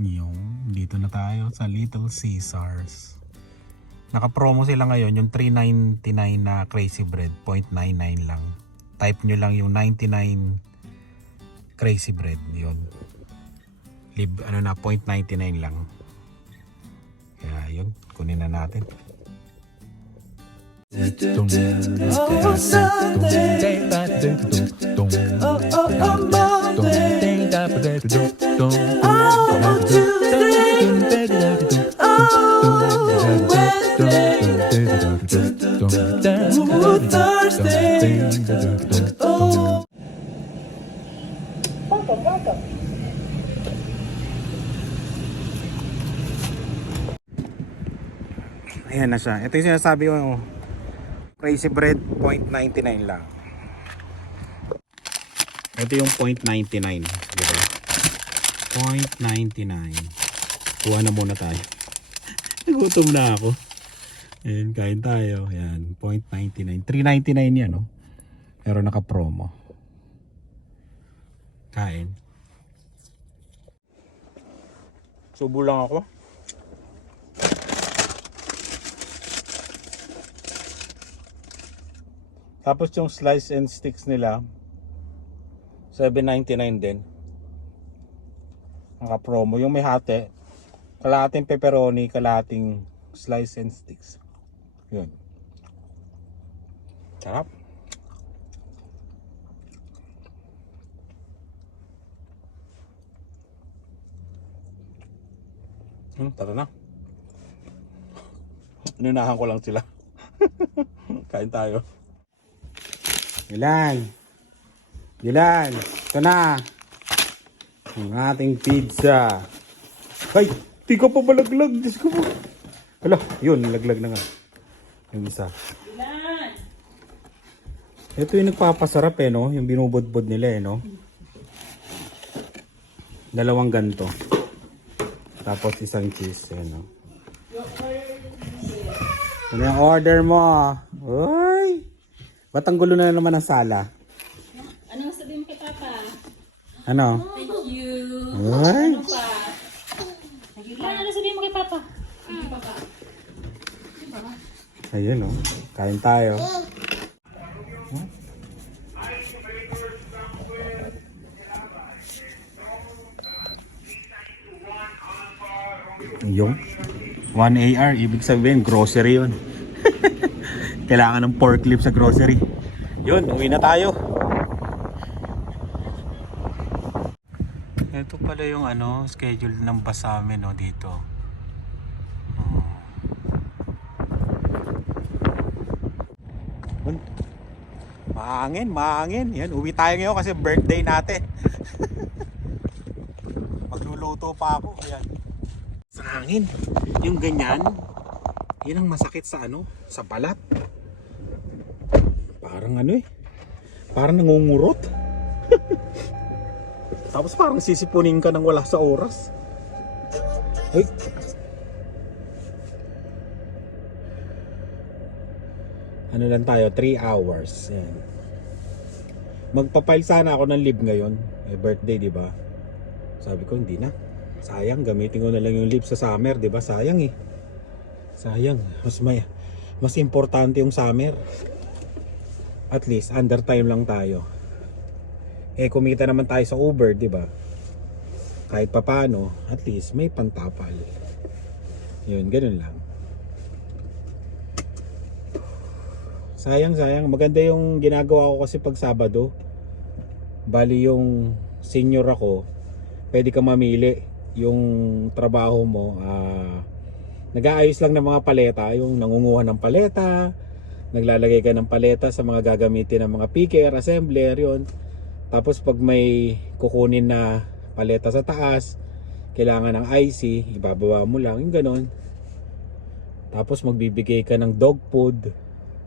Yung, dito na tayo sa Little Caesars. Naka-promo sila ngayon, yung 399 na Crazy Bread, 0.99 lang. Type nyo lang yung 99 Crazy Bread, yun. Lib, ano na, 0.99 lang. Kaya yun, kunin na natin. Oh, Sunday. Oh, oh, oh, Monday. Ayan na siya. Ito yung sinasabi ko, oh, Crazy Bread, 0.99 lang. Ito yung 0.99. Diba? 0.99. Kuha na muna tayo. Nagutom na ako. Ayan, kain tayo. Ayan, 0.99. 3.99 yan, no? Pero naka-promo. Kain. Subo lang ako. Tapos yung slice and sticks nila 7.99 din. Naka promo yung may hati. Kalahating pepperoni, kalahating slice and sticks. Yun. Sarap. Hmm, tara na. Inunahan ko lang sila. Kain tayo. Ilan? Ilan? Ito na. Ang ating pizza. Ay! Di ko pa malaglag. Diyos ko po. Hala, yun. Laglag na nga. Yung isa. Ito yung nagpapasarap eh, no? Yung binubudbud nila eh, no? Dalawang ganto. Tapos isang cheese, eh, no? Ano yung order mo? Uy! Ba't ang gulo na naman ang sala? Ano sabihin mo kay Papa? Ano? Thank you. Uy! Pa. Ano, ano sabihin mo kay Papa? Thank you, Papa. Ayun oh. Kain tayo. Yung 1 AR, ibig sabihin grocery yun. Kailangan ng forklift sa grocery. Yun, uwi na tayo. Ito pala yung ano, schedule ng bus amin no, dito. Yun. Mahangin, mahangin. Yan, uwi tayo ngayon kasi birthday natin. Magluluto pa ako. Ayan. Sa hangin. Yung ganyan, yun ang masakit sa ano, sa balat. Parang ano eh. Parang nangungurot. Tapos parang sisipunin ka ng wala sa oras. Ay, ano lang tayo, 3 hours. Yan. Magpapile sana ako ng leave ngayon. Eh, birthday, di ba? Sabi ko, hindi na. Sayang, gamitin ko na lang yung leave sa summer, di ba? Sayang eh. Sayang. Mas may mas importante yung summer. At least under time lang tayo. Eh kumita naman tayo sa Uber, di ba? Kahit papano, at least may pantapal. Yun, ganun lang. Sayang, sayang. Maganda yung ginagawa ko kasi pag Sabado. Bali yung senior ako, pwede ka mamili yung trabaho mo. ah nag-aayos lang ng mga paleta, yung nangunguha ng paleta, naglalagay ka ng paleta sa mga gagamitin ng mga picker, assembler, yun. Tapos pag may kukunin na paleta sa taas, kailangan ng IC, ibababa mo lang, yung ganon. Tapos magbibigay ka ng dog food.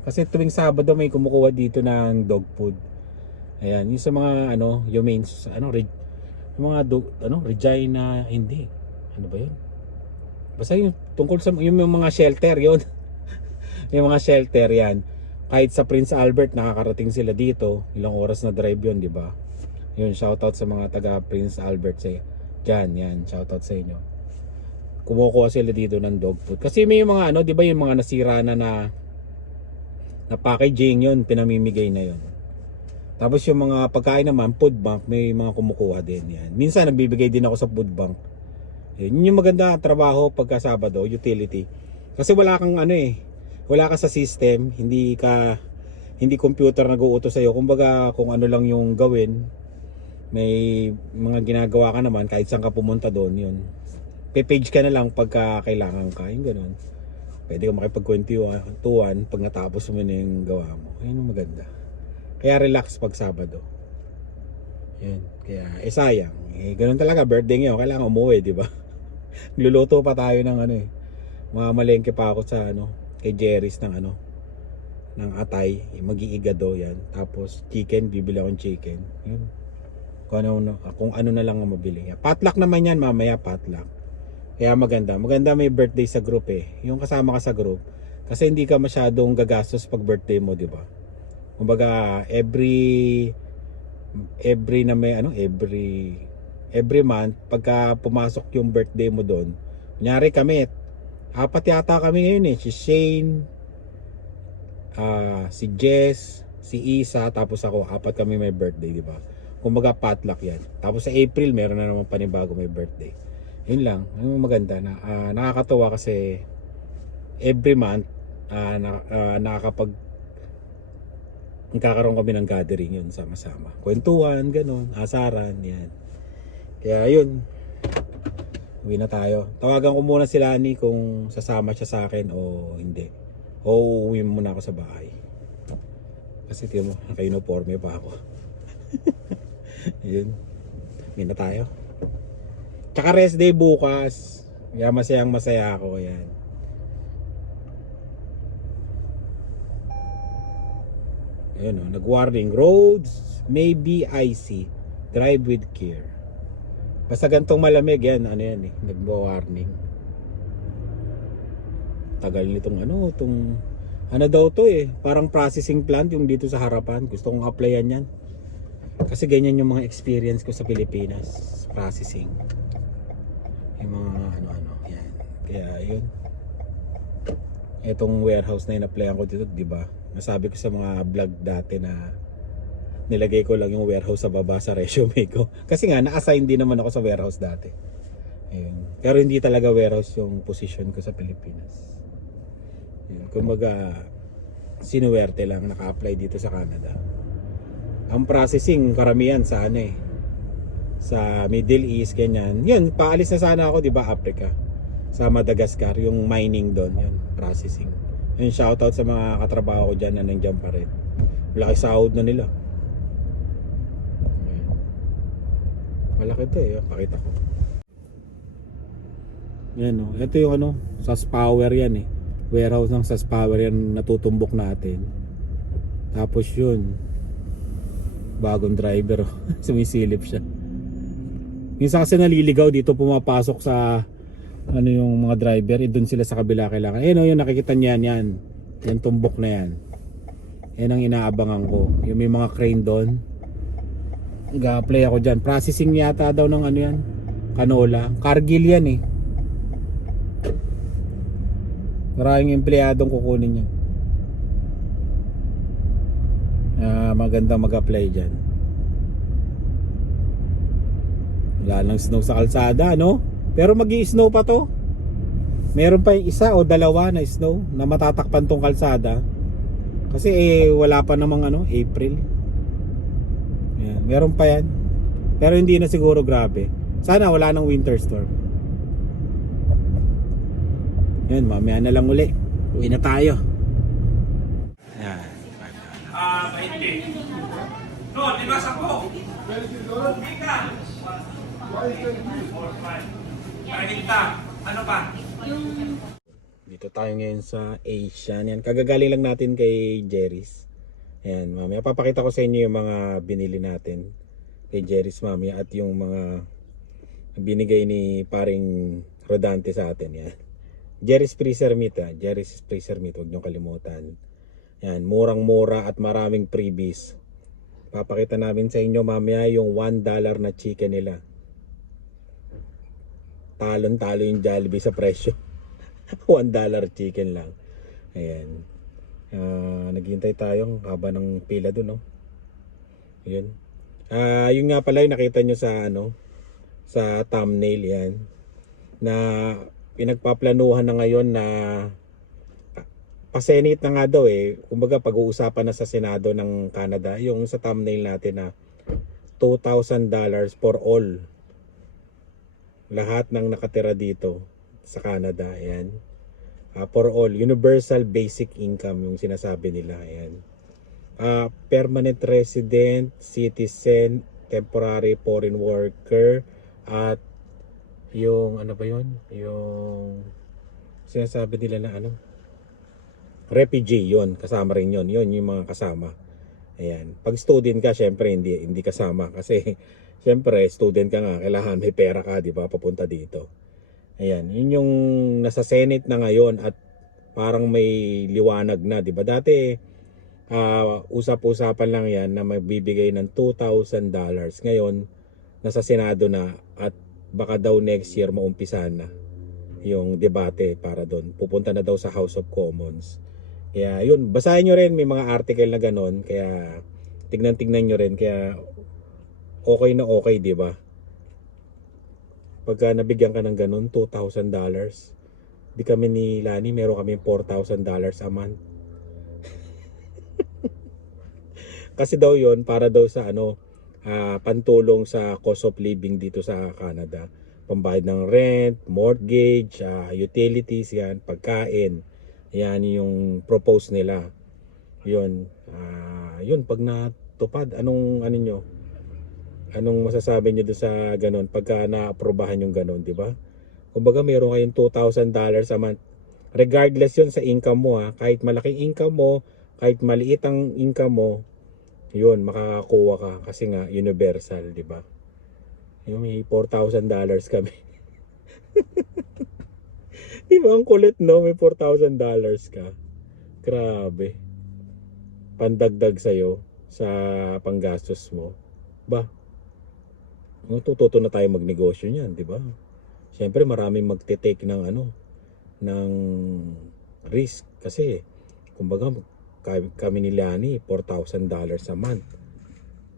Kasi tuwing Sabado may kumukuha dito ng dog food. Ayan, yung sa mga ano, humane, ano, reg, yung mga dog, ano, Regina, hindi. Ano ba yun? Basta yung tungkol sa yung, yung mga shelter yon yung mga shelter yan kahit sa Prince Albert nakakarating sila dito ilang oras na drive yon di ba yun shout out sa mga taga Prince Albert sa Diyan, yan. Shoutout sa inyo. Kumukuha sila dito ng dog food. Kasi may mga ano, di ba yung mga nasira na na, na packaging yun, pinamimigay na yun. Tapos yung mga pagkain naman, food bank, may mga kumukuha din yan. Minsan nagbibigay din ako sa food bank. Yun yung maganda trabaho pagka Sabado, utility. Kasi wala kang ano eh, wala ka sa system, hindi ka hindi computer nag-uutos sa'yo. Kumbaga kung ano lang yung gawin, may mga ginagawa ka naman kahit saan ka pumunta doon, yun. Pe-page ka na lang pagka kailangan ka, yung ganun. Pwede ka makipagkwentuhan pag natapos mo na yung gawa mo. Ayun ang maganda. Kaya relax pag Sabado. Yan. Kaya, eh sayang. Eh, ganun talaga, birthday ngayon, kailangan umuwi, di ba? Luluto pa tayo ng ano eh. Mamalengke pa ako sa ano, kay Jerry's ng ano, ng atay, mag-iigado yan. Tapos chicken, bibili akong chicken. Yun. Kung ano, kung ano na lang ang mabili. Potluck naman yan mamaya, potluck. Kaya maganda. Maganda may birthday sa group eh. Yung kasama ka sa group. Kasi hindi ka masyadong gagastos pag birthday mo, di ba? Kumbaga, every every na may ano, every every month pagka pumasok yung birthday mo doon. Kunyari kami, apat yata kami ngayon eh. Si Shane, ah, si Jess, si Isa, tapos ako, apat kami may birthday, di ba? Kumbaga potluck yan. Tapos sa April, meron na naman panibago may birthday. Yun lang, yung maganda na ah, nakakatuwa kasi every month ah, na, ah, nakakapag nagkakaroon kami ng gathering yun sama-sama. Kwentuhan, ganun, asaran, yan. Kaya yun, uwi na tayo. Tawagan ko muna si Lani kung sasama siya sa akin o hindi. O uuwi muna ako sa bahay. Kasi tiyo mo, naka-uniforme pa ako. yun. Uwi na tayo. Tsaka rest day bukas. Kaya masayang masaya ako. Yan. Ayun o, nag-warning. Roads may be icy. Drive with care. Basta gantong malamig yan, ano yan eh, nagwa-warning. Tagal nitong ano, itong ano daw to eh, parang processing plant yung dito sa harapan. Gusto kong applyan yan. Kasi ganyan yung mga experience ko sa Pilipinas, processing. Yung mga ano-ano, yan. Kaya yun. Itong warehouse na in-applyan ko dito, di ba? Nasabi ko sa mga vlog dati na nilagay ko lang yung warehouse sa baba sa resume ko. Kasi nga, na-assign din naman ako sa warehouse dati. Ayun. Pero hindi talaga warehouse yung position ko sa Pilipinas. Yun. Kumbaga, sinuwerte lang naka-apply dito sa Canada. Ang processing, karamihan sa ano eh, sa Middle East, ganyan. Yun, paalis na sana ako, di ba, Africa. Sa Madagascar, yung mining doon, yun, processing. Yun, shoutout sa mga katrabaho ko dyan na nandiyan pa rin. Malaki sahod na nila. Ayan. Malaki to eh, pakita ko. Yan o, ito yung ano, SAS Power yan eh. Warehouse ng SAS Power yan natutumbok natin. Tapos yun, bagong driver, oh. sumisilip siya. Minsan kasi naliligaw dito pumapasok sa ano yung mga driver, eh, doon sila sa kabila kailangan. Eh no, yung nakikita niyan yan. Yung tumbok na yan. Yan ang inaabangan ko. Yung may mga crane doon. Nag-apply ako dyan. Processing yata daw ng ano yan. Canola. Cargill yan eh. Maraming empleyadong kukunin yan. Ah, maganda mag-apply dyan. Wala nang snow sa kalsada, no? Pero mag snow pa to. Meron pa yung isa o dalawa na snow na matatakpan tong kalsada. Kasi eh, wala pa namang ano, April. Yan, meron pa yan. Pero hindi na siguro grabe. Sana wala nang winter storm. Yan, mamaya na lang uli. Uwi na tayo. Yan. Ah, 20. No, di ba sa po? Hindi ka. 30. Ano pa? Dito tayo ngayon sa Asian. Yan, kagagaling lang natin kay Jerry's. Ayan, mamaya papakita ko sa inyo yung mga binili natin kay Jerry's mamaya at yung mga binigay ni paring Rodante sa atin. Yan. Jerry's Freezer Meat ha. Jerry's Freezer Meat, huwag nyo kalimutan. Yan, murang-mura at maraming freebies. Papakita namin sa inyo mamaya yung $1 na chicken nila. talon-talo yung Jollibee sa presyo. 1 dollar chicken lang. Ayan. Ah, naghihintay tayong haba ng pila doon, no? Yun. Ah, yun nga pala yung nakita nyo sa ano, sa thumbnail yan na pinagpaplanuhan na ngayon na pasenate na nga daw eh. Kumbaga pag-uusapan na sa Senado ng Canada yung sa thumbnail natin na $2,000 for all. Lahat ng nakatira dito sa Canada, ayan. Ah, for all, universal basic income yung sinasabi nila, ayan. Ah, permanent resident, citizen, temporary foreign worker, at yung ano ba yun? Yung sinasabi nila na ano? Refugee, yun. Kasama rin yun. Yun yung mga kasama. Ayan. Pag student ka, syempre hindi, hindi kasama. Kasi, syempre, student ka nga. Kailangan may pera ka, di ba? Papunta dito. Ayan. Yun yung nasa Senate na ngayon at parang may liwanag na, di ba? Dati, ah, usap-usapan lang yan na magbibigay ng $2,000. Ngayon, nasa Senado na at baka daw next year maumpisahan na yung debate para doon. Pupunta na daw sa House of Commons. Kaya yun, basahin nyo rin, may mga article na ganon. Kaya tignan-tignan nyo rin. Kaya okay na okay, di ba? Pagka nabigyan ka ng ganon, $2,000. Di kami ni Lani, meron kami $4,000 a month. Kasi daw yon para daw sa ano, ah, pantulong sa cost of living dito sa Canada. Pambayad ng rent, mortgage, ah, utilities yan, pagkain. Yan yung propose nila. Yun. ah, yun, pag natupad, anong ano nyo? Anong masasabi nyo doon sa ganun pagka na-aprobahan yung ganun, di ba? Kumbaga meron kayong $2,000 a month. Regardless yun sa income mo ha. Kahit malaking income mo, kahit maliit ang income mo, yun, makakakuha ka kasi nga universal, di ba? Yung may $4,000 kami. di ba ang kulit no? May $4,000 ka. Grabe. Pandagdag sa'yo sa panggastos mo. Ba? Matututo na tayo magnegosyo niyan, di ba? Siyempre maraming magte-take ng ano, ng risk kasi kumbaga kami, ni Lani, $4,000 a month.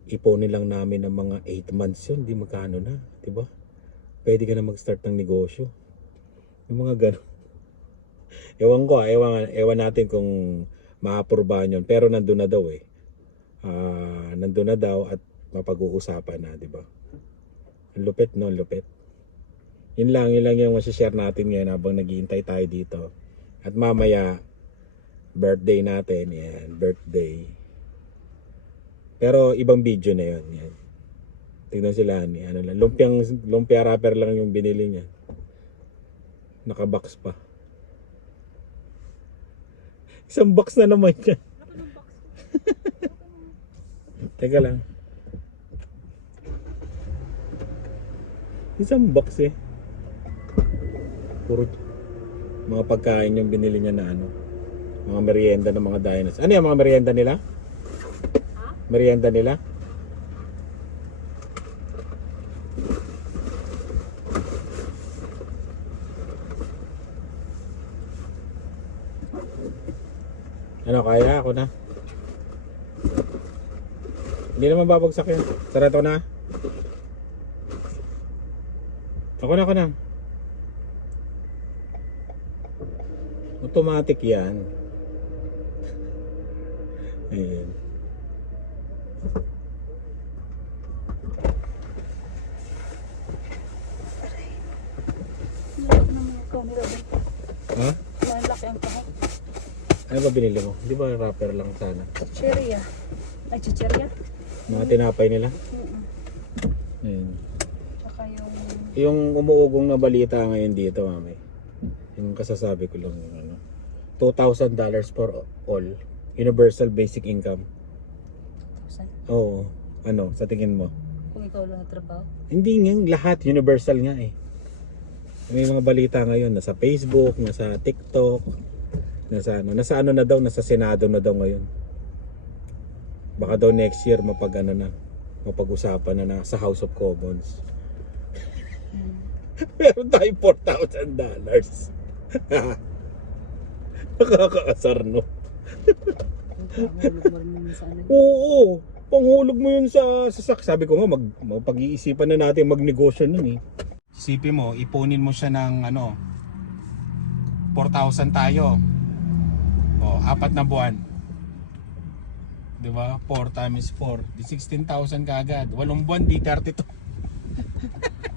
Iponin lang namin ng mga 8 months yun, di magkano na, di ba? Pwede ka na mag-start ng negosyo. Yung mga ganun. Ewan ko, ah, ewan, ewan natin kung maapurbahan yun. Pero nandun na daw eh. Ah, nandun na daw at mapag-uusapan na, di ba? Lupit, no? Lupit. Yun lang, yun lang yung masashare natin ngayon habang naghihintay tayo dito. At mamaya, birthday natin, yan, birthday. Pero ibang video na yun, yan. Tignan sila ano lang, lumpiang lumpia wrapper lang yung binili niya. Naka-box pa. Isang box na naman yan. Teka lang. Isang box eh. Puro mga pagkain yung binili niya na ano. Mga merienda ng mga dinos. Ano yung mga merienda nila? Merienda nila? Ano, kaya ako na. Hindi naman babagsak yan. Sarado na. Ako na, ako na. Automatic yan. Ayan. Ha? Malaki ang kahon. Ano ba binili mo? Di ba wrapper lang sana? Chicheria. Ay, chicheria? Mga tinapay nila? Ayan. Tsaka yung... Umuugong na balita ngayon dito, mami. Yung kasasabi ko lang yung ano. $2,000 for all. Universal basic income. Saan? Oo. Ano, sa tingin mo? Kung ikaw lang trabaho. Hindi nga, lahat universal nga eh. May mga balita ngayon, nasa Facebook, nasa TikTok, nasa ano, nasa ano na daw, nasa Senado na daw ngayon. Baka daw next year mapag ano na, mapag-usapan na, na sa House of Commons. Meron tayo 4,000 dollars. Nakakaasar, no? Sa ano. Oo, panghulog mo yun sa sasak. Sabi ko nga, mag, pag-iisipan na natin magnegosyo nun eh. Isipin mo, ipunin mo siya ng ano, 4,000 tayo. O, apat na buwan. Di ba? 4 times 4. Di 16,000 kaagad. Walong buwan, di 32.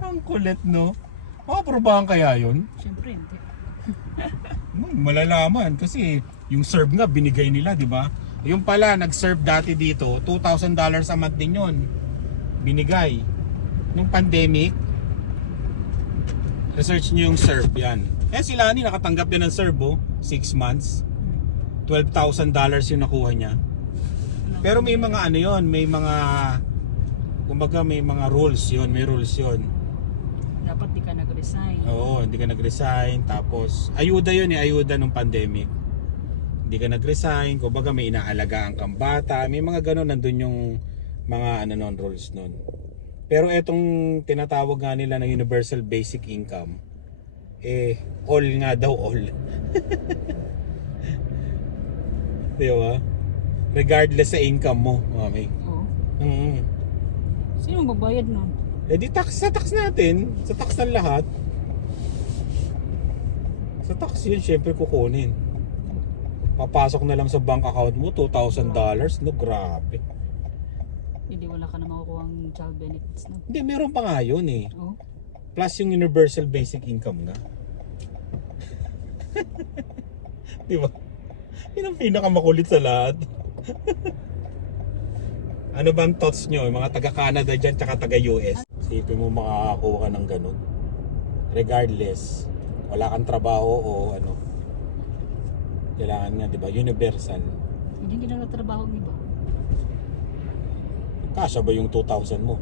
Ang kulit, no? Makaprobahan kaya yun? Siyempre, hindi. Hmm, malalaman kasi yung serve nga binigay nila, di ba? Yung pala nag-serve dati dito, $2,000 a month din yun. Binigay. Nung pandemic, research nyo yung serve yan. Eh sila ni nakatanggap din ng serve oh, 6 months. $12,000 yung nakuha niya. Pero may mga ano yon, may mga kumbaga may mga rules yon, may rules yon. Dapat di ka nag-resign. Oo, hindi ka nag-resign. Tapos, ayuda yun eh, ayuda nung pandemic. Hindi ka nag-resign. Kumbaga may inaalagaan kang bata. May mga ganun, nandun yung mga ano non rules nun. Pero etong tinatawag nga nila na universal basic income, eh, all nga daw all. Di ba? Regardless sa income mo, mami. Oo. Mm. Sino magbayad nun? Eh di tax sa tax natin, sa tax ng lahat. Sa tax yun, syempre kukunin. Papasok na lang sa bank account mo, $2,000. No, grabe. Hindi wala ka na makukuha ang child benefits no? Hindi, meron pa nga yun eh. Oo. Plus yung universal basic income nga. Di ba? Yun ang pinakamakulit sa lahat. ano bang thoughts nyo? Mga taga-Canada dyan, tsaka taga-US. Isipin mo makakakuha ka ng ganun. Regardless, wala kang trabaho o ano. Kailangan nga, di ba? Universal. Hindi na trabaho ng iba. Kasya ba yung 2,000 mo?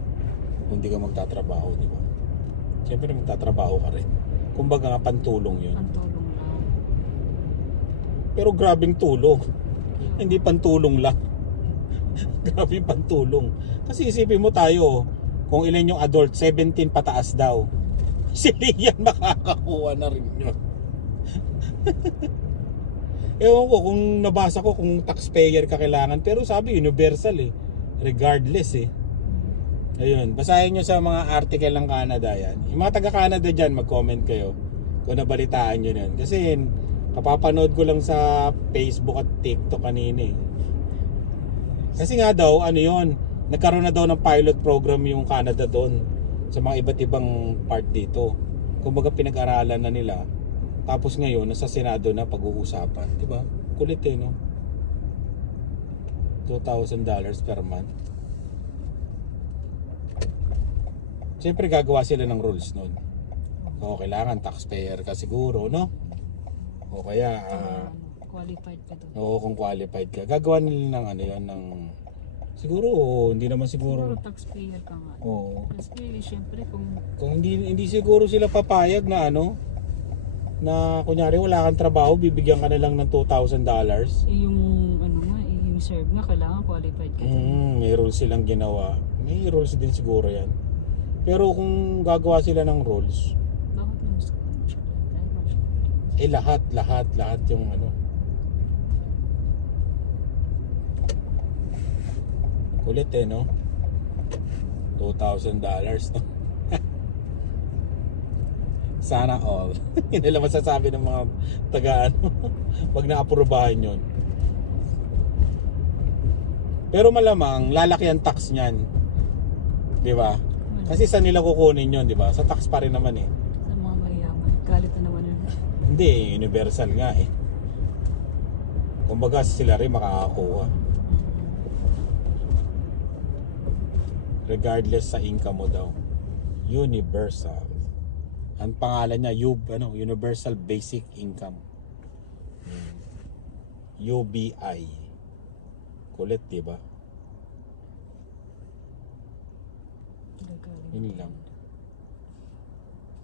Kung di ka magtatrabaho, di ba? Siyempre magtatrabaho ka rin. Kumbaga nga pantulong yun. Ang tulong lang. Pero grabing tulong. Hindi pantulong lang. Grabe pantulong. Kasi isipin mo tayo, kung ilan yung adult, 17 pataas daw. Si Lian makakakuha na rin yun. Ewan ko kung nabasa ko kung taxpayer ka kailangan. Pero sabi universal eh. Regardless eh. Ayun, basahin nyo sa mga article ng Canada yan. Yung mga taga-Canada dyan, mag-comment kayo kung nabalitaan nyo yan. Kasi kapapanood ko lang sa Facebook at TikTok kanina eh. Kasi nga daw, ano yon nagkaroon na daw ng pilot program yung Canada doon sa mga iba't ibang part dito. Kumbaga pinag-aralan na nila. Tapos ngayon, nasa Senado na pag-uusapan. ba? Kulit eh, no? $2,000 per month. Siyempre gagawa sila ng rules nun. O kailangan taxpayer ka siguro, no? O kaya, Ano, qualified ka doon. oo kung qualified ka. Gagawa nila ng ano yan, ng... Siguro, hindi naman Siguro siguro. taxpayer ka nga. Oo. Kasi siyempre kung Kung hindi, hindi siguro sila papayag na ano, na kunyari wala kang trabaho, bibigyan ka na lang ng $2,000. eh, yung ano nga, eh, yung serve nga kailangan qualified ka doon. Mm, may rules silang ginawa. May rules din siguro yan. Pero kung gagawa sila ng rules, Bakit naman sa eh lahat, lahat, lahat yung ano. Kulit eh, no? $2,000 no? Sana all. Hindi nila masasabi ng mga taga ano, pag naaprubahan yun. Pero malamang, lalaki ang tax niyan. Di ba? Kasi sa nila kukunin yun, di ba? Sa tax pa rin naman eh. Sa mga mayayaman. Galit na naman yun. Hindi, universal nga eh. Kumbaga sila rin makakakuha. Regardless sa income mo daw. Universal. Ang pangalan niya, U, ano, Universal Basic Income. Hmm. UBI. Kulit, di ba? Yun lang.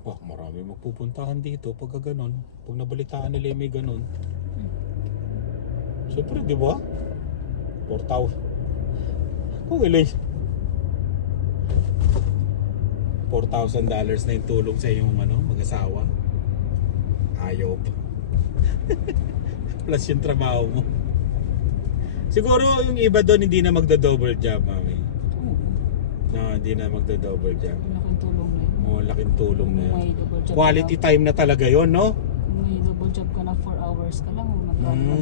Oh, marami magpupuntahan dito pag ganon. Pag nabalitaan nila may ganon. Siyempre, di ba? 4,000. Kung ilan 4,000 dollars na yung tulong sa iyong ano, mag-asawa. Ayaw pa. Plus yung trabaho mo. Siguro yung iba doon hindi na magdo-double job, mami. Oo. No, hindi na magdo-double job. Malaking tulong na yun. Oh, laking tulong na yun. May double job Quality time na talaga yon, no? na, may double job ka na 4 hours ka lang. Mm. ano.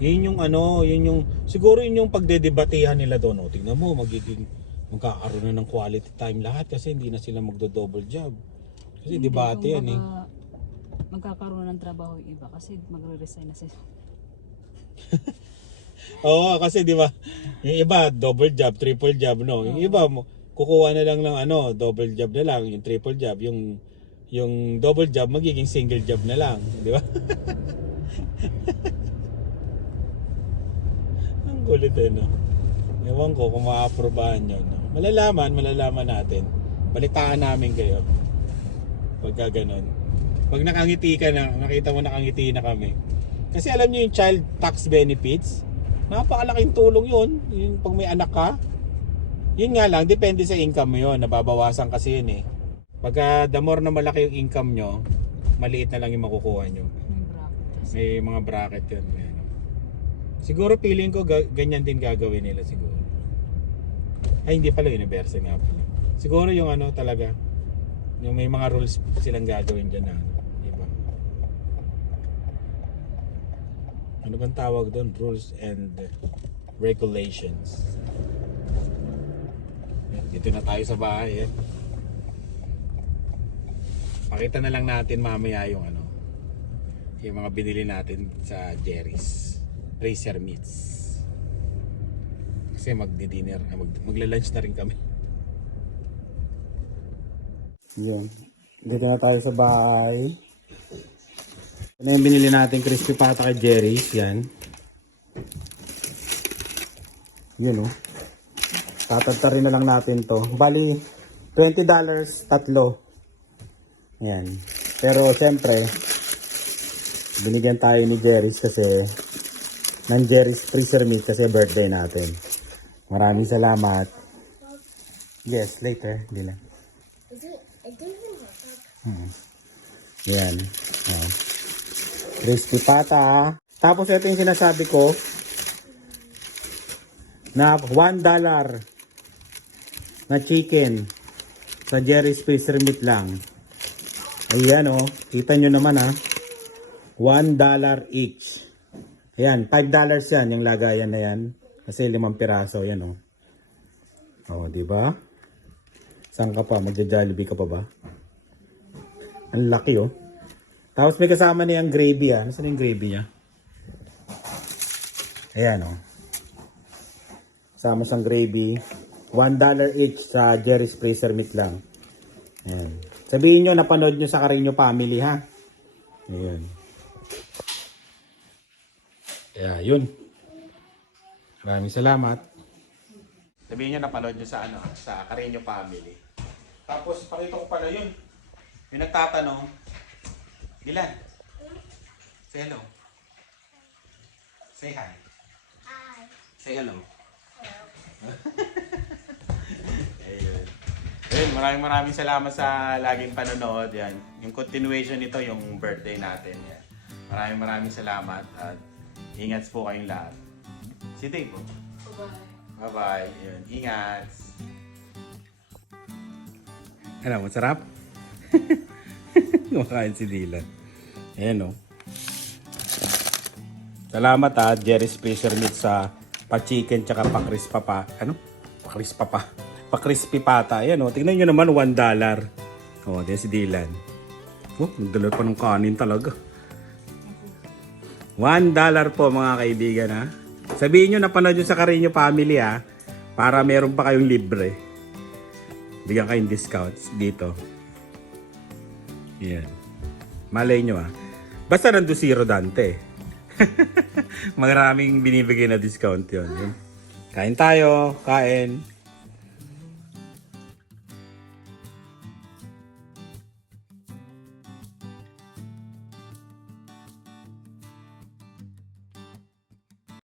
Yun yung ano, yun yung siguro yun yung pagdedebatehan nila doon. Oh. Tingnan mo, magiging magkakaroon na ng quality time lahat kasi hindi na sila magdo-double job. Kasi Hindi, debate yan eh. Magkakaroon ng trabaho yung iba kasi magre-resign na sila. Oo, kasi di ba? Yung iba double job, triple job, no. Yung iba mo kukuha na lang ng ano, double job na lang, yung triple job, yung yung double job magiging single job na lang, di ba? Ang kulit eh, no? Ewan ko kung maaprobahan yun. No? Malalaman, malalaman natin. Balitaan namin kayo. Pagka ganun. Pag nakangiti ka na, nakita mo nakangiti na kami. Kasi alam niyo yung child tax benefits, napakalaking tulong yun. Yung pag may anak ka, yun nga lang, depende sa income mo yun. Nababawasan kasi yun eh. Pagka the more na malaki yung income nyo, maliit na lang yung makukuha nyo. May mga bracket yun. Siguro feeling ko ga- ganyan din gagawin nila siguro. Ay hindi pala universe nga pala. Siguro yung ano talaga yung may mga rules silang gagawin dyan na ano, iba. Ano bang tawag doon? Rules and regulations. Dito na tayo sa bahay eh. Pakita na lang natin mamaya yung ano yung mga binili natin sa Jerry's Racer Meats kasi magdi-dinner mag, magla-lunch na rin kami. Yun. Dito na tayo sa bahay. Ano yung binili natin crispy pata kay Jerry's yan. Yun oh. Tatantarin na lang natin to. Bali 20 dollars tatlo. Yan. Pero syempre binigyan tayo ni Jerry's kasi ng Jerry's freezer meat kasi birthday natin. Maraming salamat. Yes, later. Hindi lang. Hmm. Yan. Oh. Crispy pata. Tapos ito yung sinasabi ko na 1 dollar na chicken sa Jerry's freezer meat lang. Ayan oh. Kita nyo naman ha. 1 dollar each. Ayan, 5 dollars yan yung lagayan na yan. Kasi limang piraso yan oh. Oh, di ba? Saan ka pa? Magja-jollibee ka pa ba? Ang laki oh. Tapos may kasama na yung gravy ah. Nasaan yung gravy niya? Ayan oh. Sama siyang gravy. 1 dollar each sa Jerry's Freezer Meat lang. Ayan. Sabihin nyo, napanood nyo sa Carino Family ha. Ayan. Yeah, yun. Maraming salamat. Sabihin nyo, napanood nyo sa ano, sa Carino Family. Tapos, pakita ko pala yun. Yung nagtatanong, Dilan, say hello. Say hi. Hi. Say hello. Ayun. Ayun, maraming maraming salamat sa laging panonood. Yan. Yung continuation nito, yung birthday natin. Yan. Maraming maraming salamat at ingat po kayong lahat. Si Dave. oh. Bye-bye. Bye-bye. Yun. Ingat. Ano, masarap? Kumakain si Dylan. Ayan o. Salamat ha, Jerry's Fisher Meat sa pa-chicken tsaka pa-crispa pa. Ano? Pa-crispa pa. Pa-crispy pata. Ayan o. Tingnan nyo naman, 1 dollar. O, oh, si Dylan. Oh, nagdala pa ng kanin talaga. 1 dollar po mga kaibigan ha. Sabihin nyo napanood nyo sa Carino Family ha. Para meron pa kayong libre. Bigyan kayong discounts dito. Yan. Malay nyo ha. Basta nando zero Dante. Maraming binibigay na discount yon. Kain tayo. Kain.